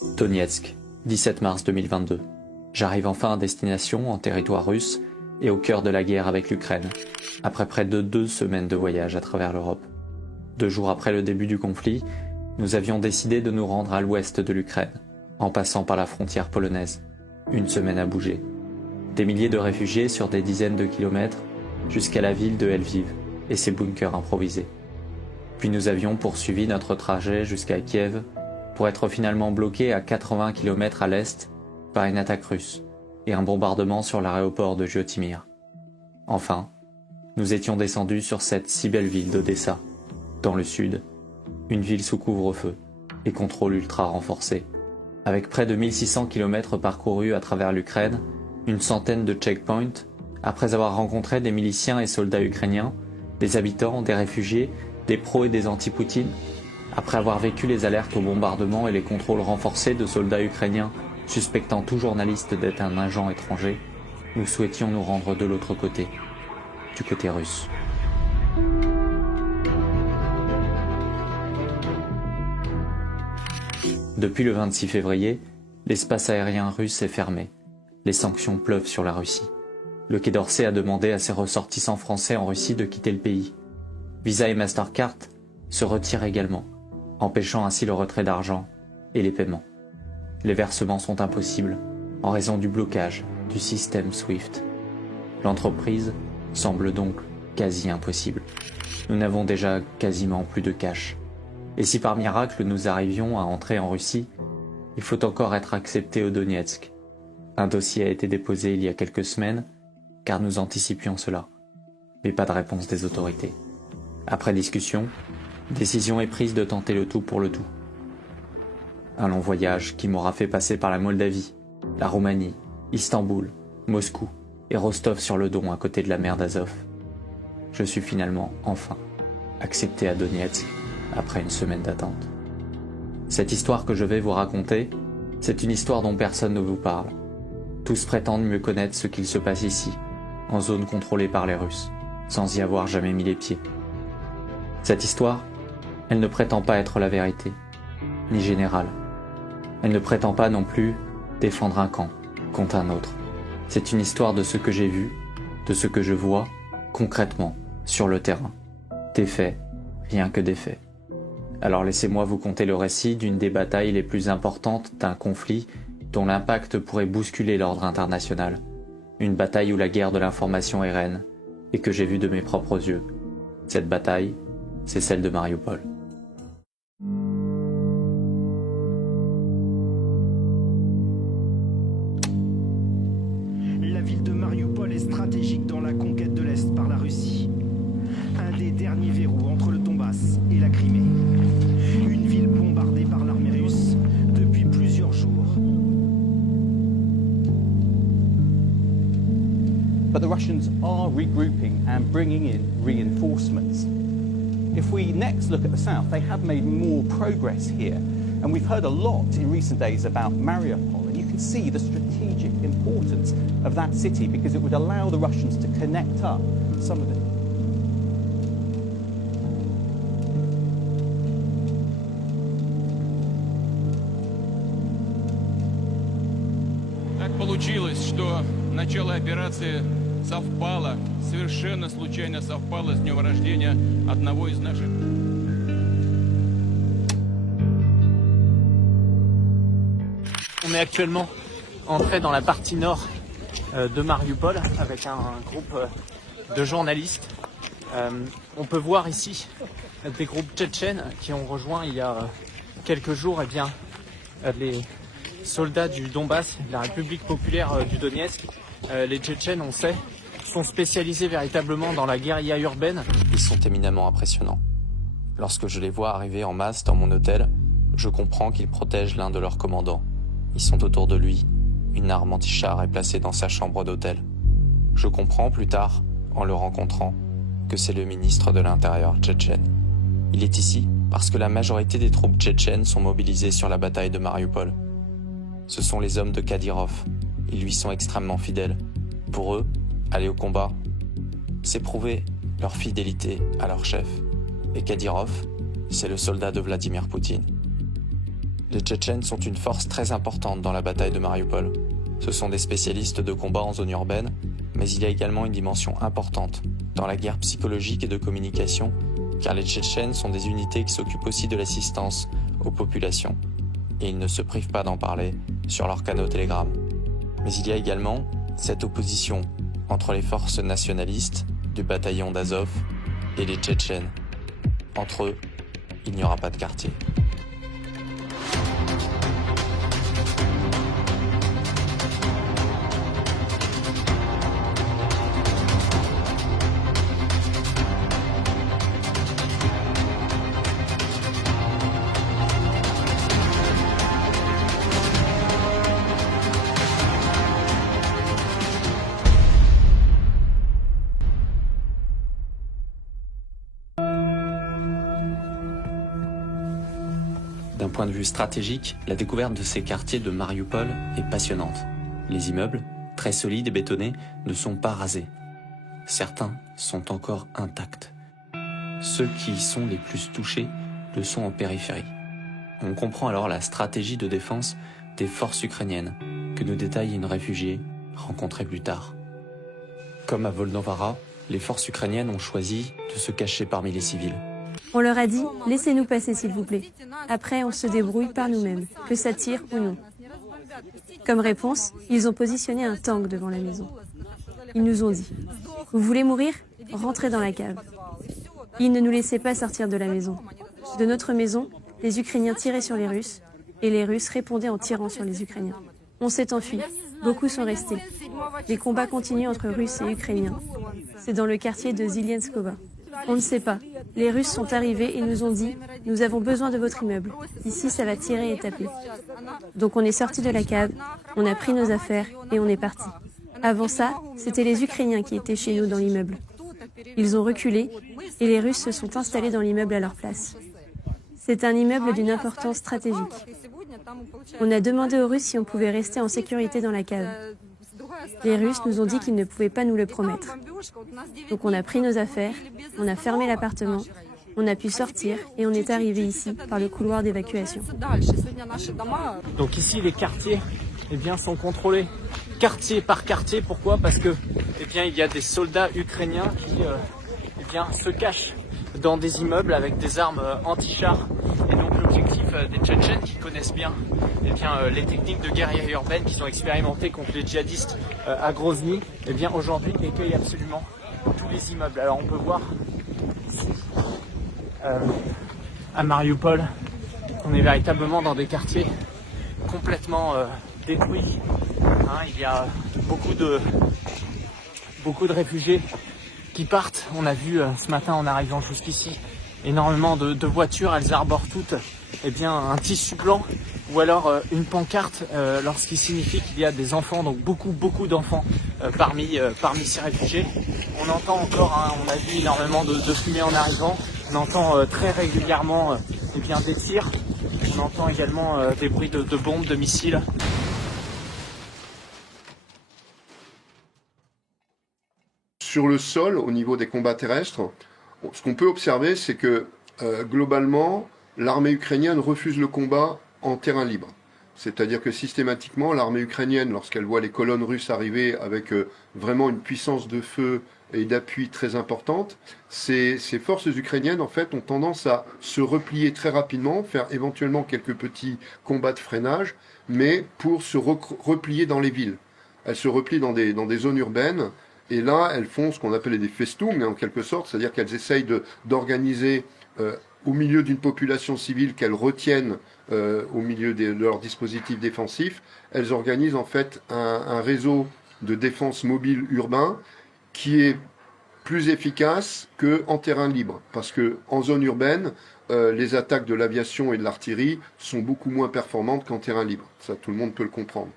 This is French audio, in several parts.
Donetsk, 17 mars 2022. J'arrive enfin à destination, en territoire russe, et au cœur de la guerre avec l'Ukraine, après près de 2 semaines de voyage à travers l'Europe. 2 jours après le début du conflit, nous avions décidé de nous rendre à l'ouest de l'Ukraine, en passant par la frontière polonaise. 1 semaine à bouger. Des milliers de réfugiés sur des dizaines de kilomètres, jusqu'à la ville de Lviv et ses bunkers improvisés. Puis nous avions poursuivi notre trajet jusqu'à Kiev, pour être finalement bloqués à 80 km à l'est par une attaque russe et un bombardement sur l'aéroport de Jytomyr. Enfin, nous étions descendus sur cette si belle ville d'Odessa, dans le sud, une ville sous couvre-feu et contrôle ultra renforcé, avec près de 1600 km parcourus à travers l'Ukraine, une centaine de checkpoints, après avoir rencontré des miliciens et soldats ukrainiens, des habitants, des réfugiés, des pros et des anti-Poutine, après avoir vécu les alertes au bombardement et les contrôles renforcés de soldats ukrainiens suspectant tout journaliste d'être un agent étranger, nous souhaitions nous rendre de l'autre côté, du côté russe. Depuis le 26 février, l'espace aérien russe est fermé. Les sanctions pleuvent sur la Russie. Le Quai d'Orsay a demandé à ses ressortissants français en Russie de quitter le pays. Visa et Mastercard se retirent également, empêchant ainsi le retrait d'argent et les paiements. Les versements sont impossibles en raison du blocage du système SWIFT. L'entreprise semble donc quasi impossible. Nous n'avons déjà quasiment plus de cash. Et si par miracle nous arrivions à entrer en Russie, il faut encore être accepté au Donetsk. Un dossier a été déposé il y a quelques semaines, car nous anticipions cela, mais pas de réponse des autorités. Après discussion, décision est prise de tenter le tout pour le tout. Un long voyage qui m'aura fait passer par la Moldavie, la Roumanie, Istanbul, Moscou et Rostov-sur-le-Don à côté de la mer d'Azov. Je suis finalement, enfin, accepté à Donetsk après 1 semaine d'attente. Cette histoire que je vais vous raconter, c'est une histoire dont personne ne vous parle. Tous prétendent mieux connaître ce qu'il se passe ici, en zone contrôlée par les Russes, sans y avoir jamais mis les pieds. Cette histoire, elle ne prétend pas être la vérité, ni générale. Elle ne prétend pas non plus défendre un camp contre un autre. C'est une histoire de ce que j'ai vu, de ce que je vois, concrètement, sur le terrain. Des faits, rien que des faits. Alors laissez-moi vous conter le récit d'une des batailles les plus importantes d'un conflit dont l'impact pourrait bousculer l'ordre international. Une bataille où la guerre de l'information est reine, et que j'ai vue de mes propres yeux. Cette bataille, c'est celle de Mariupol. La ville de Mariupol est stratégique dans la conquête de l'Est par la Russie. Un des derniers verrous entre le Donbass et la Crimée. Une ville bombardée par l'armée russe depuis plusieurs jours. But the Russians are regrouping and bringing in reinforcements. If we next look at the south, they have made more progress here. And we've heard a lot in recent days about Mariupol. And you can see the strategic importance of that city because it would allow the Russians to connect up some of the... Так получилось, что начало операции совпало, совершенно случайно совпало с днем рождения одного из наших. On est actuellement entré dans la partie nord de Mariupol avec un groupe de journalistes. On peut voir ici des groupes tchétchènes qui ont rejoint il y a quelques jours les soldats du Donbass, de la République populaire du Donetsk. Les Tchétchènes, on sait, sont spécialisés véritablement dans la guérilla urbaine. Ils sont éminemment impressionnants. Lorsque je les vois arriver en masse dans mon hôtel, je comprends qu'ils protègent l'un de leurs commandants. Ils sont autour de lui. Une arme anti-char est placée dans sa chambre d'hôtel. Je comprends plus tard, en le rencontrant, que c'est le ministre de l'Intérieur tchétchène. Il est ici parce que la majorité des troupes tchétchènes sont mobilisées sur la bataille de Mariupol. Ce sont les hommes de Kadyrov. Ils lui sont extrêmement fidèles. Pour eux, aller au combat, c'est prouver leur fidélité à leur chef. Et Kadyrov, c'est le soldat de Vladimir Poutine. Les Tchétchènes sont une force très importante dans la bataille de Mariupol. Ce sont des spécialistes de combat en zone urbaine, mais il y a également une dimension importante dans la guerre psychologique et de communication, car les Tchétchènes sont des unités qui s'occupent aussi de l'assistance aux populations, et ils ne se privent pas d'en parler sur leurs canaux Telegram. Mais il y a également cette opposition entre les forces nationalistes du bataillon d'Azov et les Tchétchènes. Entre eux, il n'y aura pas de quartier. D'un point de vue stratégique, la découverte de ces quartiers de Mariupol est passionnante. Les immeubles, très solides et bétonnés, ne sont pas rasés. Certains sont encore intacts. Ceux qui y sont les plus touchés le sont en périphérie. On comprend alors la stratégie de défense des forces ukrainiennes, que nous détaille une réfugiée rencontrée plus tard. Comme à Volnovara, les forces ukrainiennes ont choisi de se cacher parmi les civils. On leur a dit « Laissez-nous passer s'il vous plaît. Après, on se débrouille par nous-mêmes, que ça tire ou non. » Comme réponse, ils ont positionné un tank devant la maison. Ils nous ont dit « Vous voulez mourir? Rentrez dans la cave. » Ils ne nous laissaient pas sortir de la maison. De notre maison, les Ukrainiens tiraient sur les Russes et les Russes répondaient en tirant sur les Ukrainiens. On s'est enfui. Beaucoup sont restés. Les combats continuent entre Russes et Ukrainiens. C'est dans le quartier de Zilienskovo. On ne sait pas. Les Russes sont arrivés et nous ont dit « Nous avons besoin de votre immeuble. Ici, ça va tirer et taper. » Donc on est sorti de la cave, on a pris nos affaires et on est parti. Avant ça, c'était les Ukrainiens qui étaient chez nous dans l'immeuble. Ils ont reculé et les Russes se sont installés dans l'immeuble à leur place. C'est un immeuble d'une importance stratégique. On a demandé aux Russes si on pouvait rester en sécurité dans la cave. Les Russes nous ont dit qu'ils ne pouvaient pas nous le promettre. Donc on a pris nos affaires, on a fermé l'appartement, on a pu sortir et on est arrivé ici par le couloir d'évacuation. Donc ici, les quartiers sont contrôlés quartier par quartier. Pourquoi? Parce que il y a des soldats ukrainiens qui se cachent dans des immeubles avec des armes anti-chars. Et donc l'objectif des Tchétchènes qui connaissent bien les techniques de guerrière urbaine qu'ils ont expérimentées contre les djihadistes à Grozny, aujourd'hui écueillent absolument tous les immeubles. Alors on peut voir ici à Mariupol qu'on est véritablement dans des quartiers complètement détruits. Il y a beaucoup de réfugiés qui partent. On a vu ce matin en arrivant jusqu'ici énormément de voitures, elles arborent toutes un tissu blanc ou alors une pancarte lorsqu'il signifie qu'il y a des enfants, donc beaucoup d'enfants parmi ces réfugiés. On entend encore, on a vu énormément de fumée en arrivant, on entend très régulièrement des tirs, on entend également des bruits de bombes, de missiles. Sur le sol, au niveau des combats terrestres, ce qu'on peut observer, c'est que globalement, l'armée ukrainienne refuse le combat en terrain libre. C'est-à-dire que systématiquement, l'armée ukrainienne, lorsqu'elle voit les colonnes russes arriver avec vraiment une puissance de feu et d'appui très importante, ces forces ukrainiennes, en fait, ont tendance à se replier très rapidement, faire éventuellement quelques petits combats de freinage, mais pour se replier dans les villes. Elles se replient dans des zones urbaines. Et là, elles font ce qu'on appelle des Festung, en quelque sorte, c'est-à-dire qu'elles essayent d'organiser au milieu d'une population civile qu'elles retiennent au milieu de leur dispositif défensif. Elles organisent en fait un réseau de défense mobile urbain qui est plus efficace qu'en terrain libre. Parce qu'en zone urbaine, les attaques de l'aviation et de l'artillerie sont beaucoup moins performantes qu'en terrain libre. Ça, tout le monde peut le comprendre.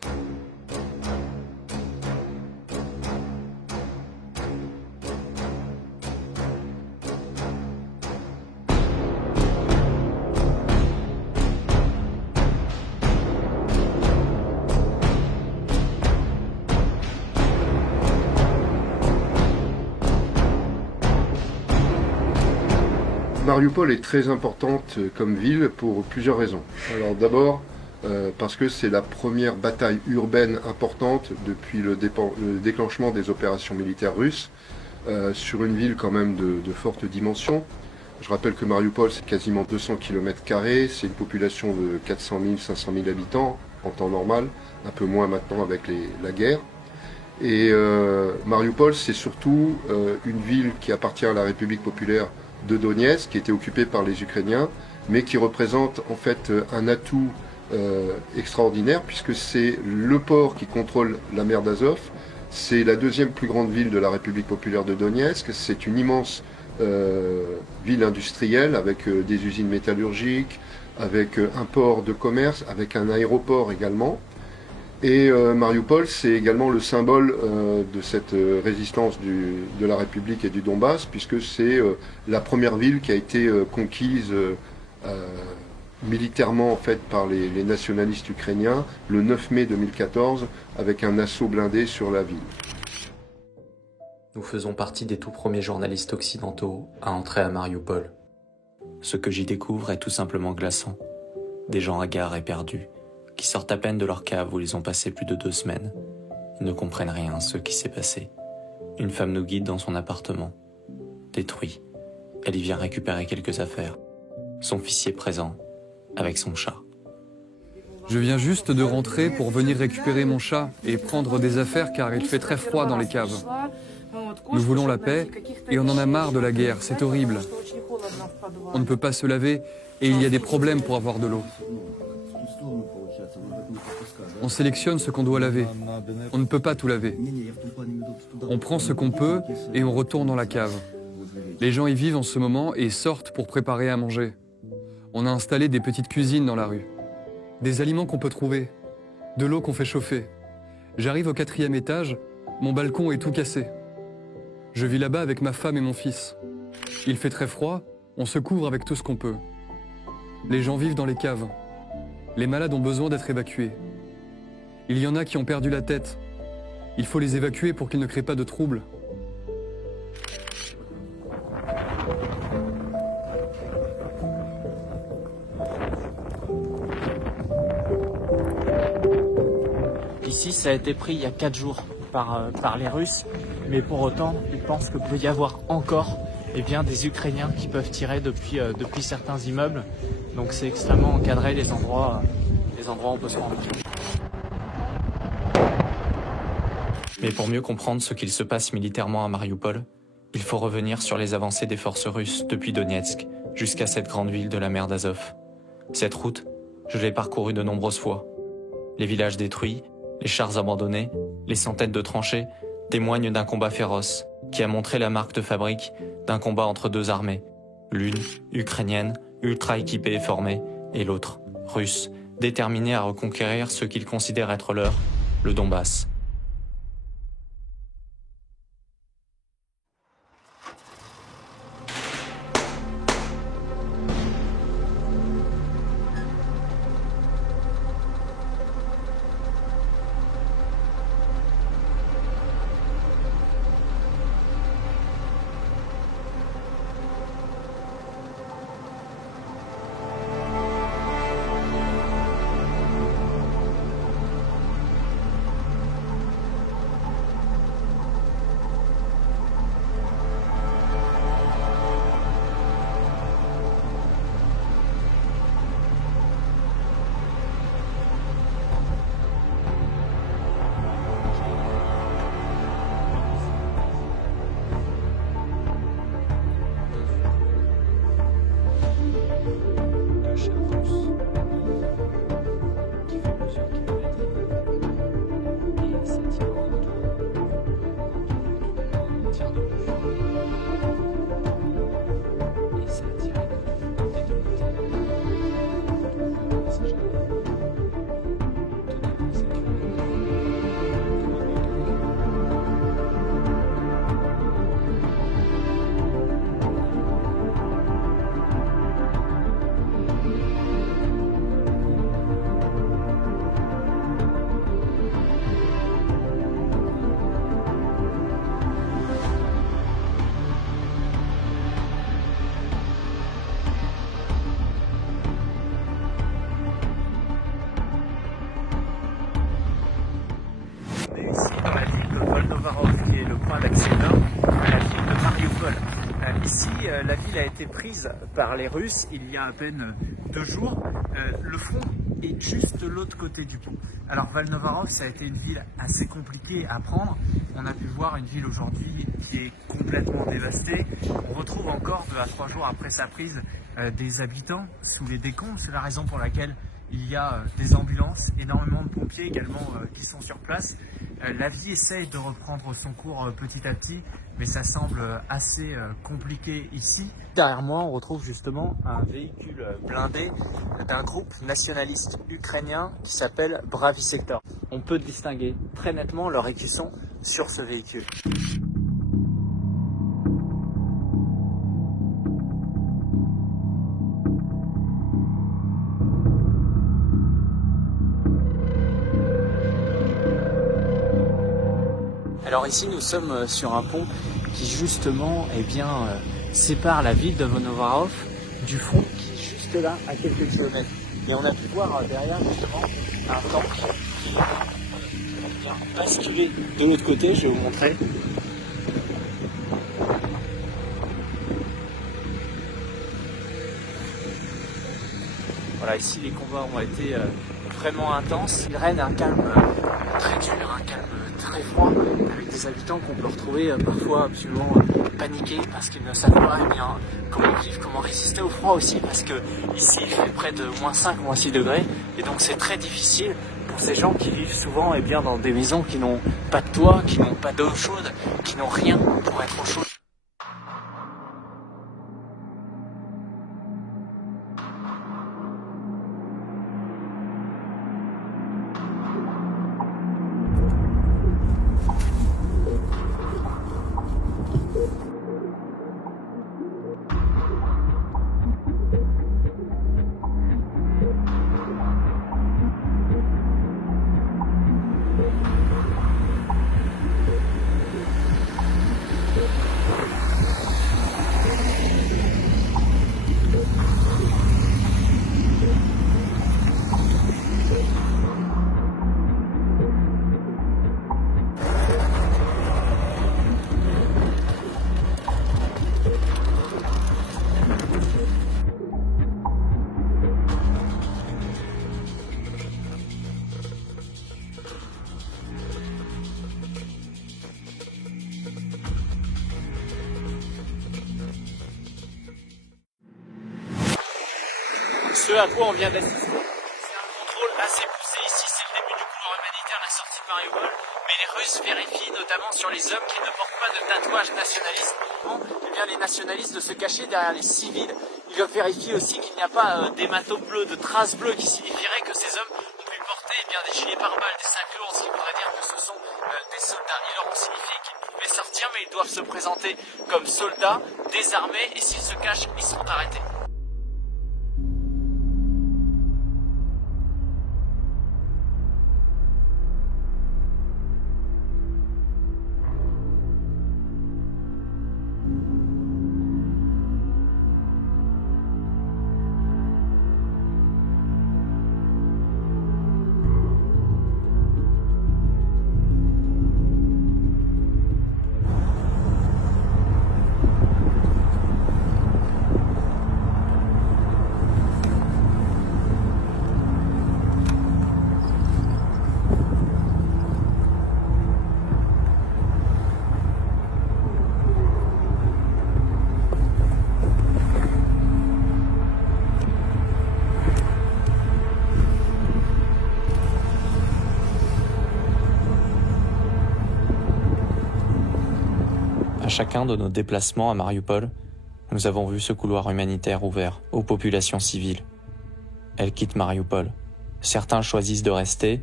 Mariupol est très importante comme ville pour plusieurs raisons. Alors d'abord, parce que c'est la première bataille urbaine importante depuis le déclenchement des opérations militaires russes, sur une ville quand même de forte dimension. Je rappelle que Mariupol, c'est quasiment 200 km², c'est une population de 400 000, 500 000 habitants en temps normal, un peu moins maintenant avec la guerre. Et Mariupol, c'est surtout une ville qui appartient à la République populaire de Donetsk, qui était occupée par les Ukrainiens, mais qui représente en fait un atout extraordinaire, puisque c'est le port qui contrôle la mer d'Azov. C'est la deuxième plus grande ville de la République populaire de Donetsk. C'est une immense ville industrielle avec des usines métallurgiques, avec un port de commerce, avec un aéroport également. Et Mariupol, c'est également le symbole de cette résistance de la République et du Donbass, puisque c'est la première ville qui a été conquise militairement en fait par les nationalistes ukrainiens le 9 mai 2014 avec un assaut blindé sur la ville. Nous faisons partie des tout premiers journalistes occidentaux à entrer à Mariupol. Ce que j'y découvre est tout simplement glaçant. Des gens hagards et perdus, qui sortent à peine de leur cave où ils ont passé plus de 2 semaines. Ils ne comprennent rien à ce qui s'est passé. Une femme nous guide dans son appartement. Détruit. Elle y vient récupérer quelques affaires. Son fils y est présent, avec son chat. Je viens juste de rentrer pour venir récupérer mon chat et prendre des affaires car il fait très froid dans les caves. Nous voulons la paix et on en a marre de la guerre, c'est horrible. On ne peut pas se laver et il y a des problèmes pour avoir de l'eau. On sélectionne ce qu'on doit laver. On ne peut pas tout laver. On prend ce qu'on peut et on retourne dans la cave. Les gens y vivent en ce moment et sortent pour préparer à manger. On a installé des petites cuisines dans la rue. Des aliments qu'on peut trouver. De l'eau qu'on fait chauffer. J'arrive au 4e étage, mon balcon est tout cassé. Je vis là-bas avec ma femme et mon fils. Il fait très froid, on se couvre avec tout ce qu'on peut. Les gens vivent dans les caves. Les malades ont besoin d'être évacués. Il y en a qui ont perdu la tête. Il faut les évacuer pour qu'ils ne créent pas de troubles. Ici, ça a été pris il y a 4 jours par les Russes, mais pour autant, ils pensent qu'il peut y avoir encore des Ukrainiens qui peuvent tirer depuis certains immeubles. Donc c'est extrêmement encadré les endroits où on peut se rendre. Mais pour mieux comprendre ce qu'il se passe militairement à Mariupol, il faut revenir sur les avancées des forces russes depuis Donetsk jusqu'à cette grande ville de la mer d'Azov. Cette route, je l'ai parcourue de nombreuses fois. Les villages détruits, les chars abandonnés, les centaines de tranchées témoignent d'un combat féroce qui a montré la marque de fabrique d'un combat entre 2 armées. L'une, ukrainienne, ultra équipée et formée, et l'autre, russe, déterminée à reconquérir ce qu'ils considèrent être leur, le Donbass. Valnovarov, qui est le point d'accès nord à la ville de Mariupol. Ici, la ville a été prise par les Russes il y a à peine 2 jours. Le front est juste de l'autre côté du pont. Alors Valnovarov, ça a été une ville assez compliquée à prendre. On a pu voir une ville aujourd'hui qui est complètement dévastée. On retrouve encore 2 à 3 jours après sa prise des habitants sous les décombres. C'est la raison pour laquelle il y a des ambulances, énormément de pompiers également qui sont sur place. La vie essaye de reprendre son cours petit à petit, mais ça semble assez compliqué ici. Derrière moi, on retrouve justement un véhicule blindé d'un groupe nationaliste ukrainien qui s'appelle Bravi Sector. On peut distinguer très nettement leur écusson sur ce véhicule. Alors ici nous sommes sur un pont qui justement sépare la ville de Valnovarov du front qui est juste là à quelques kilomètres. Et on a pu voir derrière justement un tank qui vient basculer de l'autre côté, je vais vous montrer. Voilà, ici les combats ont été vraiment intenses. Il règne un calme très dur, un calme très froid, avec des habitants qu'on peut retrouver parfois absolument paniqués parce qu'ils ne savent pas comment vivre, comment résister au froid aussi, parce que ici il fait près de -5, -6 degrés, et donc c'est très difficile pour ces gens qui vivent souvent dans des maisons qui n'ont pas de toit, qui n'ont pas d'eau chaude, qui n'ont rien pour être au chaud. Ce à quoi on vient d'assister, c'est un contrôle assez poussé ici, c'est le début du couloir humanitaire, la sortie de Mariupol, mais les Russes vérifient notamment sur les hommes qui ne portent pas de tatouage nationaliste. Les nationalistes de se cacher derrière les civils. Ils vérifient aussi qu'il n'y a pas d'hémato bleu, de traces bleues qui signifieraient que ces hommes ont pu porter des gilets pare-balles, des ceintures, ce qui voudrait dire que ce sont des soldats. Ils leur ont signifié qu'ils pouvaient sortir, mais ils doivent se présenter comme soldats, désarmés, et s'ils se cachent, ils seront arrêtés. À chacun de nos déplacements à Mariupol, nous avons vu ce couloir humanitaire ouvert aux populations civiles. Elles quittent Mariupol. Certains choisissent de rester,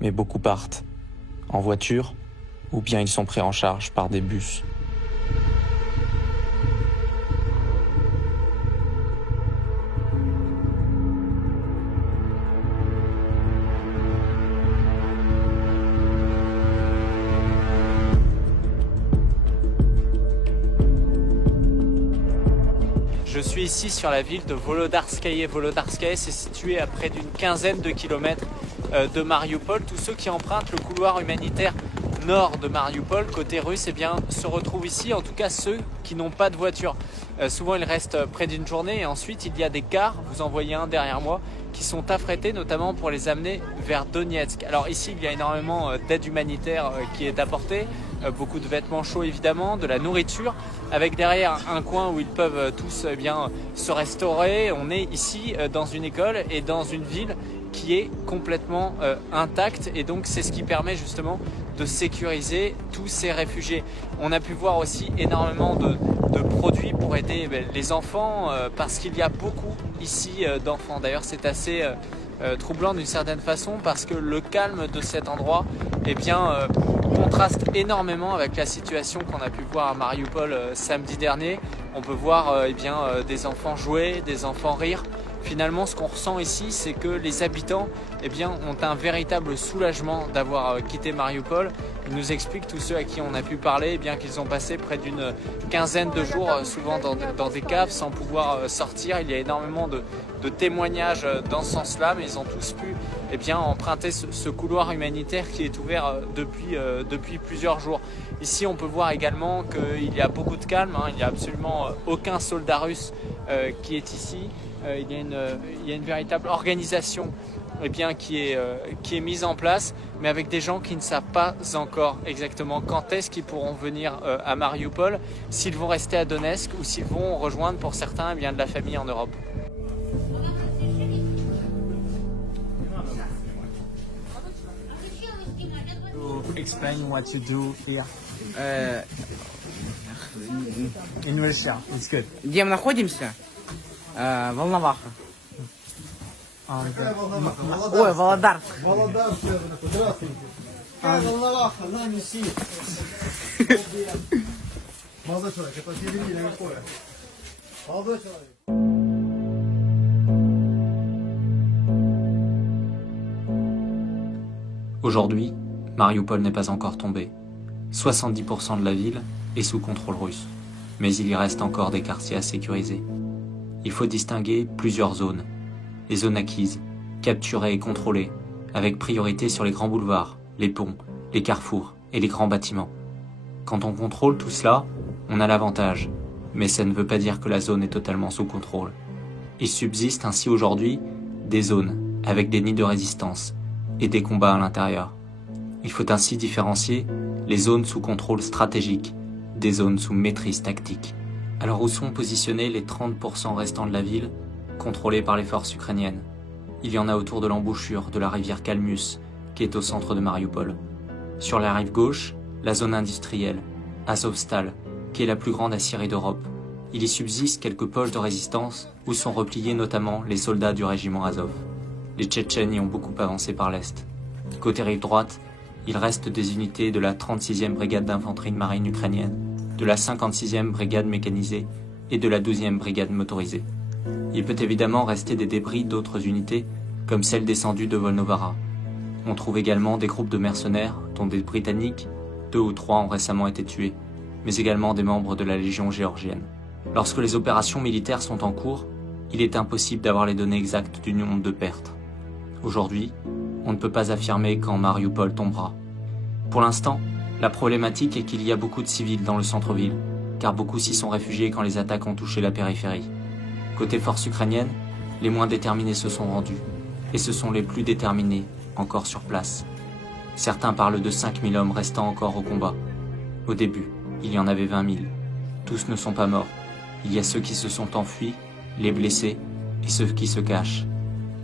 mais beaucoup partent, en voiture, ou bien ils sont pris en charge par des bus. Je suis ici sur la ville de Volodarskaye. Volodarskaye, c'est situé à près d'une quinzaine de kilomètres de Mariupol. Tous ceux qui empruntent le couloir humanitaire nord de Mariupol, côté russe, eh bien, se retrouvent ici, en tout cas ceux qui n'ont pas de voiture. Souvent ils restent près d'une journée et ensuite il y a des cars, vous en voyez un derrière moi, qui sont affrétés notamment pour les amener vers Donetsk. Alors ici il y a énormément d'aide humanitaire qui est apportée, beaucoup de vêtements chauds évidemment, de la nourriture, avec derrière un coin où ils peuvent tous se restaurer. On est ici dans une école et dans une ville qui est complètement intacte et donc c'est ce qui permet justement de sécuriser tous ces réfugiés. On a pu voir aussi énormément de produits pour aider les enfants parce qu'il y a beaucoup ici d'enfants. D'ailleurs c'est assez troublant d'une certaine façon parce que le calme de cet endroit contraste énormément avec la situation qu'on a pu voir à Mariupol samedi dernier. On peut voir des enfants jouer, des enfants rire. Finalement, ce qu'on ressent ici, c'est que les habitants ont un véritable soulagement d'avoir quitté Mariupol. Ils nous expliquent, tous ceux à qui on a pu parler, qu'ils ont passé près d'une quinzaine de jours, souvent dans des caves, sans pouvoir sortir. Il y a énormément de témoignages dans ce sens-là, mais ils ont tous pu emprunter ce couloir humanitaire qui est ouvert depuis plusieurs jours. Ici, on peut voir également qu'il y a beaucoup de calme. Il n'y a absolument aucun soldat russe qui est ici. Il y a une véritable organisation qui est mise en place, mais avec des gens qui ne savent pas encore exactement quand est-ce qu'ils pourront venir à Mariupol, s'ils vont rester à Donetsk ou s'ils vont rejoindre pour certains de la famille en Europe. Explain what you do here. In Russia, it's good. Где мы находимся? Волноваха. Ой, Володарск. Здравствуйте. Волноваха, на неси. Молодой человек, это телевидение какое? Молодой человек. Aujourd'hui, Mariupol n'est pas encore tombé. 70% de la ville est sous contrôle russe, mais il y reste encore des quartiers à sécuriser. Il faut distinguer plusieurs zones. Les zones acquises, capturées et contrôlées, avec priorité sur les grands boulevards, les ponts, les carrefours et les grands bâtiments. Quand on contrôle tout cela, on a l'avantage, mais ça ne veut pas dire que la zone est totalement sous contrôle. Il subsiste ainsi aujourd'hui des zones avec des nids de résistance et des combats à l'intérieur. Il faut ainsi différencier les zones sous contrôle stratégique des zones sous maîtrise tactique. Alors où sont positionnés les 30% restants de la ville, contrôlés par les forces ukrainiennes? Il y en a autour de l'embouchure de la rivière Kalmus, qui est au centre de Mariupol. Sur la rive gauche, la zone industrielle, Azovstal, qui est la plus grande aciérie d'Europe. Il y subsiste quelques poches de résistance où sont repliés notamment les soldats du régiment Azov. Les Tchétchènes y ont beaucoup avancé par l'est. Côté rive droite, il reste des unités de la 36e brigade d'infanterie de marine ukrainienne, de la 56e brigade mécanisée et de la 12e brigade motorisée. Il peut évidemment rester des débris d'autres unités, comme celles descendues de Volnovara. On trouve également des groupes de mercenaires, dont des Britanniques, 2 ou 3 ont récemment été tués, mais également des membres de la Légion géorgienne. Lorsque les opérations militaires sont en cours, il est impossible d'avoir les données exactes du nombre de pertes. Aujourd'hui, on ne peut pas affirmer quand Mariupol tombera. Pour l'instant, la problématique est qu'il y a beaucoup de civils dans le centre-ville, car beaucoup s'y sont réfugiés quand les attaques ont touché la périphérie. Côté forces ukrainiennes, les moins déterminés se sont rendus, et ce sont les plus déterminés encore sur place. Certains parlent de 5000 hommes restant encore au combat. Au début, il y en avait 20 000. Tous ne sont pas morts. Il y a ceux qui se sont enfuis, les blessés, et ceux qui se cachent.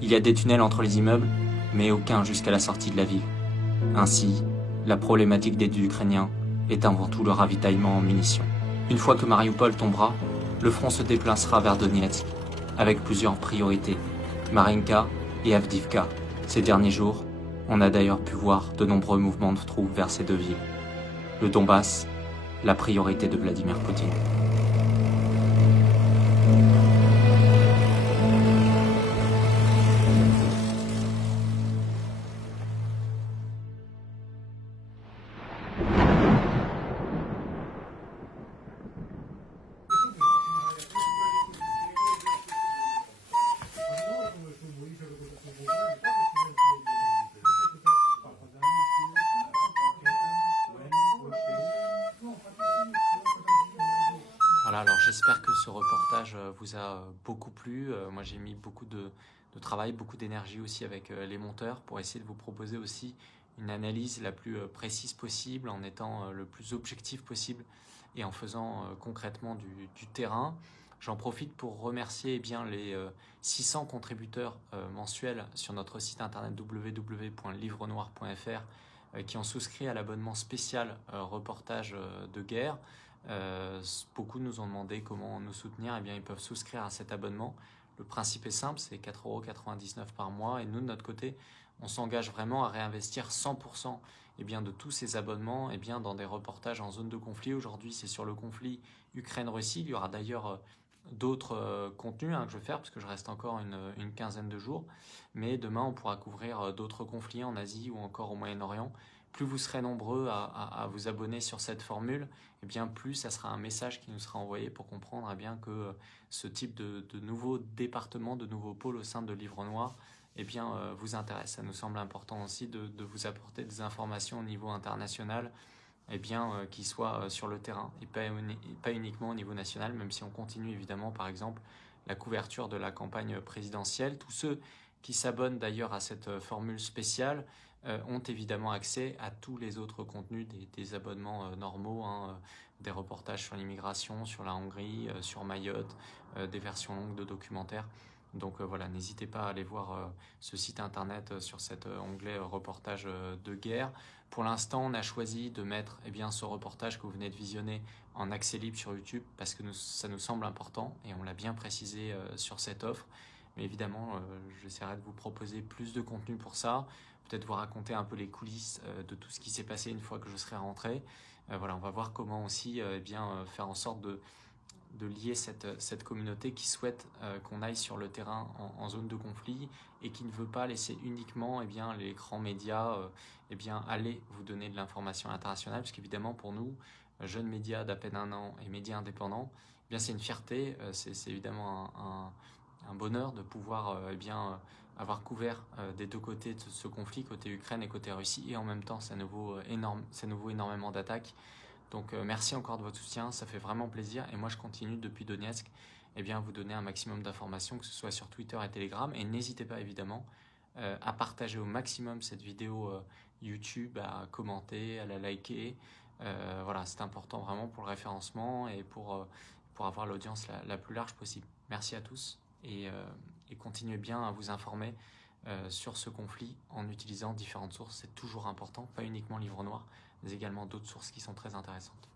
Il y a des tunnels entre les immeubles, mais aucun jusqu'à la sortie de la ville. Ainsi, la problématique des Ukrainiens est avant tout le ravitaillement en munitions. Une fois que Mariupol tombera, le front se déplacera vers Donetsk, avec plusieurs priorités, Marinka et Avdiivka. Ces derniers jours, on a d'ailleurs pu voir de nombreux mouvements de troupes vers ces deux villes. Le Donbass, la priorité de Vladimir Poutine. j'espère que ce reportage vous a beaucoup plu. Moi j'ai mis beaucoup de travail, beaucoup d'énergie aussi avec les monteurs pour essayer de vous proposer aussi une analyse la plus précise possible, en étant le plus objectif possible et en faisant concrètement du terrain. J'en profite pour remercier bien les 600 contributeurs mensuels sur notre site internet www.livrenoir.fr qui ont souscrit à l'abonnement spécial reportage de guerre. Beaucoup nous ont demandé comment nous soutenir. Eh bien, ils peuvent souscrire à cet abonnement. Le principe est simple, c'est 4,99 € par mois. Et nous, de notre côté, on s'engage vraiment à réinvestir 100% eh bien, de tous ces abonnements eh bien, dans des reportages en zone de conflit. Aujourd'hui, c'est sur le conflit Ukraine-Russie. Il y aura d'ailleurs d'autres contenus que je vais faire parce que je reste encore une quinzaine de jours. Mais demain, on pourra couvrir d'autres conflits en Asie ou encore au Moyen-Orient. Plus vous serez nombreux à vous abonner sur cette formule, eh bien plus ça sera un message qui nous sera envoyé pour comprendre eh bien, que ce type de nouveaux départements, de nouveaux pôles au sein de Livre Noir eh bien, vous intéresse. Ça nous semble important aussi de vous apporter des informations au niveau international eh bien, qui soient sur le terrain et pas uniquement au niveau national, même si on continue évidemment par exemple la couverture de la campagne présidentielle. Tous ceux qui s'abonnent d'ailleurs à cette formule spéciale ont évidemment accès à tous les autres contenus des abonnements normaux, des reportages sur l'immigration, sur la Hongrie, sur Mayotte, des versions longues de documentaires. Donc voilà, n'hésitez pas à aller voir ce site internet sur cet onglet reportage de guerre. Pour l'instant, on a choisi de mettre eh bien, ce reportage que vous venez de visionner en accès libre sur YouTube parce que ça nous semble important et on l'a bien précisé sur cette offre. Mais évidemment, j'essaierai de vous proposer plus de contenu pour ça, peut-être vous raconter un peu les coulisses de tout ce qui s'est passé une fois que je serai rentré. Voilà, on va voir comment aussi eh bien, faire en sorte de lier cette communauté qui souhaite qu'on aille sur le terrain en zone de conflit et qui ne veut pas laisser uniquement eh bien, les grands médias eh bien, aller vous donner de l'information internationale, parce qu'évidemment pour nous, jeunes médias d'à peine 1 an et médias indépendants, eh bien, c'est une fierté, c'est évidemment un bonheur de pouvoir eh bien, avoir couvert des deux côtés de ce conflit, côté Ukraine et côté Russie, et en même temps ça nous vaut énormément d'attaques. Donc merci encore de votre soutien, ça fait vraiment plaisir et moi je continue depuis Donetsk eh bien, à vous donner un maximum d'informations, que ce soit sur Twitter et Telegram, et n'hésitez pas évidemment à partager au maximum cette vidéo YouTube, à commenter, à la liker. Voilà, c'est important vraiment pour le référencement et pour avoir l'audience la plus large possible. Merci à tous et continuez bien à vous informer sur ce conflit en utilisant différentes sources. C'est toujours important, pas uniquement Livre Noir, mais également d'autres sources qui sont très intéressantes.